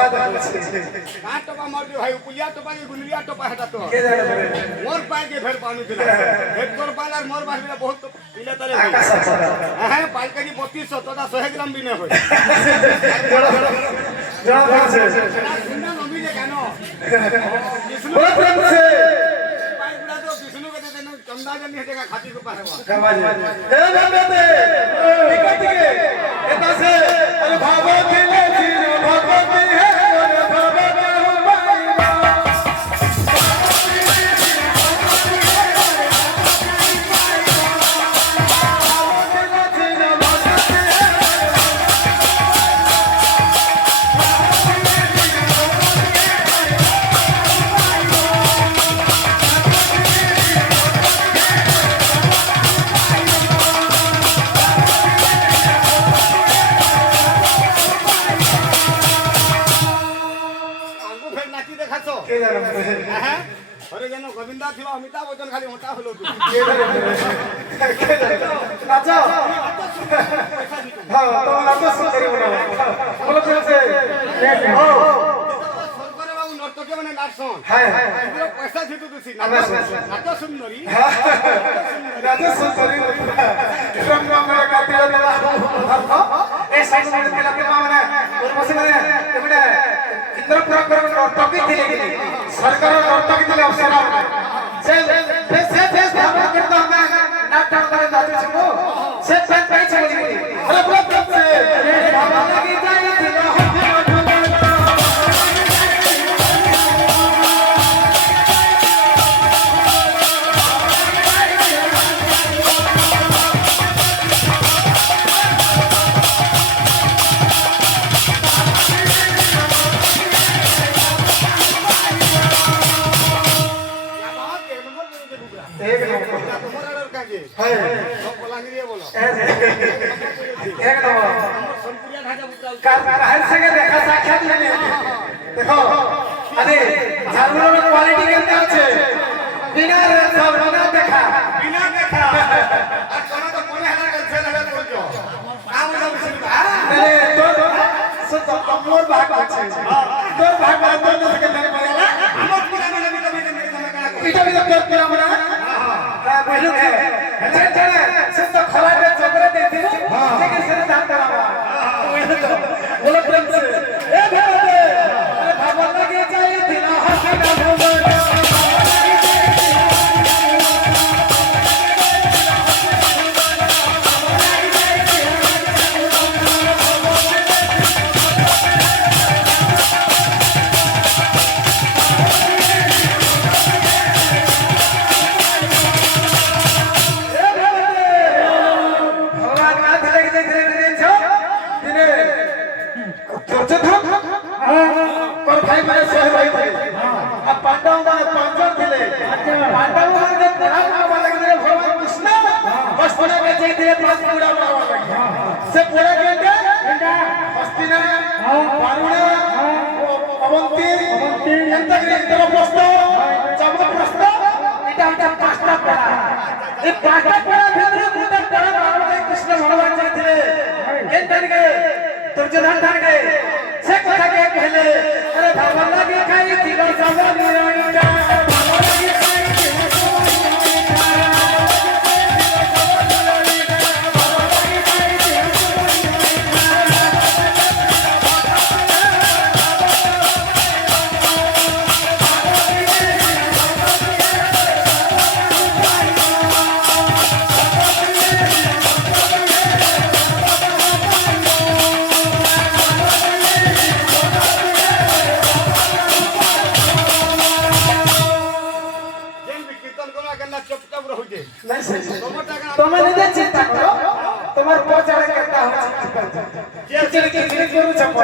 का टपा मार दे भाई पुलिया टपा के गुलिया टपा हटा तो मोर पाए के फिर पानी दिला एक तोर पाल और मोर बाहर बहुत पीले तले हां पाल के 3200 तो 100 ग्राम भी न होय जरा से सुनना मम्मी ने कहनो विष्णु प्रेम से पाल बुला तो विष्णु के दे देना चंदा जन नहीं देगा खाती को पास खवाज ए भगते टिकट के एता से अरे भागवती ले भगवती है अरे भगवती अरे जनो गोविंदा थिबा अमिताभ बच्चन खाली मोटा होलो तू नाचो हां तो नाचो सुंदरी बनाओ बोलो प्रेम से हो सरकारे बाबू नर्तकी माने नाचसन हां पैसा जितु तुसी नाचो सुंदरी नाचो सुंदरी रंग में कातिला देला ए साइड में तेला के माने और मसे माने एबडे इंद्र पुरकर नर्तकी थिले सरकार नर्तकी थिले अवसर से भावना करता हमें नाटक करे जाते छो से पे चली अरे प्रभु से भावना लगी जाए थिले देखो अरे झारमुरा में क्वालिटी केतना আছে बिना सब बिना देखा আর তোরা তো মনে হালা গেছে না করছো কাম না বুঝলি अरे तो मोर भाग আছে তোর ভাগ তোর থেকে মেরে পড়েলা আমার পুরা মানে আমি পিটা পিটা कर पिला मना हां बोलू है चले से तो खला पे चोकरे दे दे लेकिन से दान करावा बोलो प्रेम से ए भगते अरे भगवान लगे चाहिए दिला हसना भगवान से पूरा केंद्र हस्तिना पारुणा अवंती एंतग्री इंद्रप्रस्थ जमप्रस्थ এটা পাঁচটা পড়া এই পাঁচটা পড়া ভিতরে দুটো পড়া ভগবান কৃষ্ণ ভগবান চাইছিলে এন্তর্গে দুর্যোধন থাকবে সে কথা কে কইলে আরে ভগবান লাগে খাই দিল সব নিরইটা ভগবান লাগে খাই দিল তুমি নিজে চিন্তা করো তোমার পৌঁছালে কেটা হচ্ছে যে করু চাপ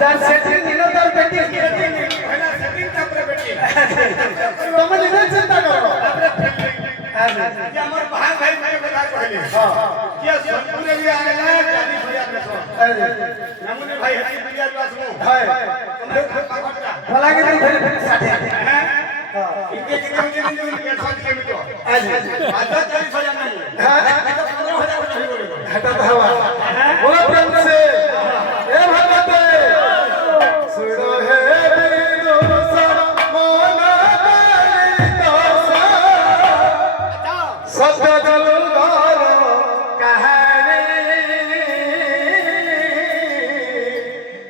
তার সেটিং দিন তার বেটি হেনা সেটিং তাপরে বেটি তুমি নিজে চিন্তা করো যে আমার ভাই ভাই ভাই কথা কইলে কি সম্পূর্ণ भी आलेला गाड़ी भैया पेसो नमुने भाई हती भैया पासमो हाय भला के धरे साथे इनके कितने किलोमीटर आज आधा 40,000 नहीं हां 15,000 नहीं बोले हटा हवा बोला प्रेम से ए भगवते सुनो हे विदूषण मन दरिद्र सत्य जलुधर कहानी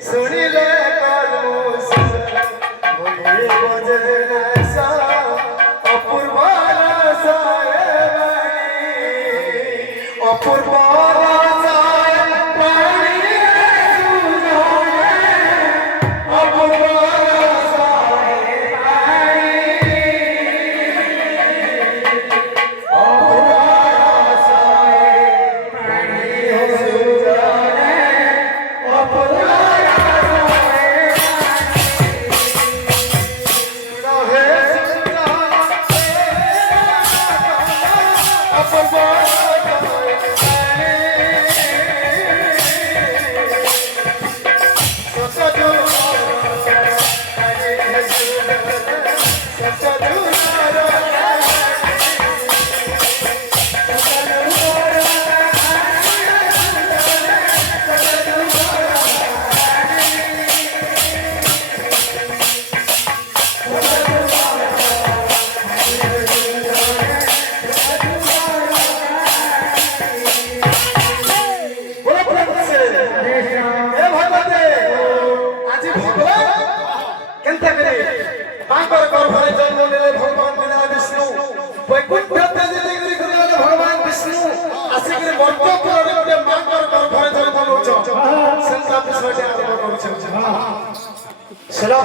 सुनिले कलमु बोले बजे सा अपूर्व रसाय अपूर्व रसाय पानी सुनाए अपूर्व रसाय अपूर्व रसाय पानी सुनाए अपूर्व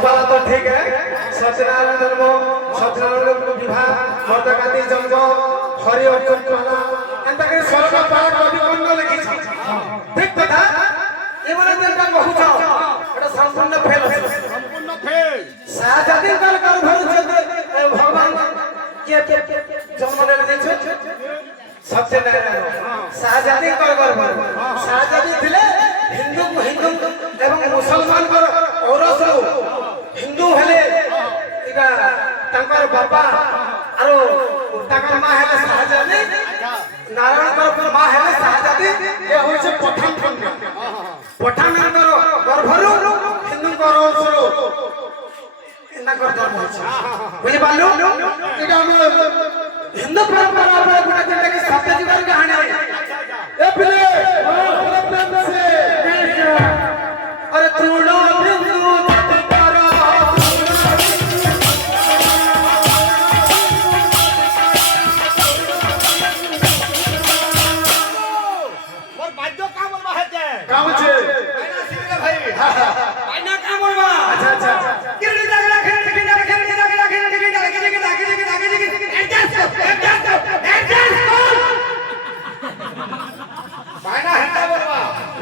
बाला तो ठीक है सत्यनारायण जन्म सत्यनारायण विवाह महात्मा गांधी जन्म हरि अर्जुन कहला एंता के सरल पाठ कवि कन्न लिखि ठीक कथा एवने देलटा कहूछ एटा संपूर्ण फेल शाहजादी कर घर भगवान के जन्म ले छै सत्यनारायण शाहजादी कर घर शाहजादी थिले हिंदू एवं मुसलमान कर औरस हिंदू हेले इका तंकर बापा आरो तंकर मां हेले शाहजादी नारायण कर मां हेले शाहजादी ये होय छै पठान कर गर्भरु हिंदू कर औरसरु इना कर जन्म होय छै बुझि पालु इका हम हिंदू परंपरा पर गुणा जेटा कि सत्य जीवन कहानी है ए पिले प्रेम से अरे तृणो बिंदु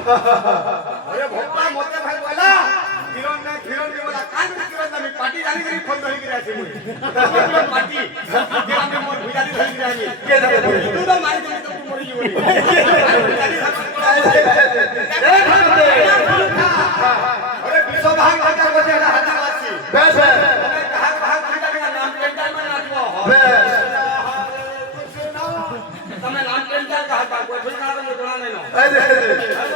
अरे भोपा मोते भाई बोला किरण के बोला कान में किरण ना पार्टी जानी करी फोन धरी गिरा छै मुई पार्टी जेरा में मोर भुजाली धरी गिरा नि के दे तू तो मारी दे तो मरी जीवनी अरे विश्व भाग भाग बजे हाथ वासी बस भाग भाग भाग का नाम पेंटा में नाचबो बस तमे नाम पेंटा का हाथ कोई ठिकाना में जोड़ा नहीं नो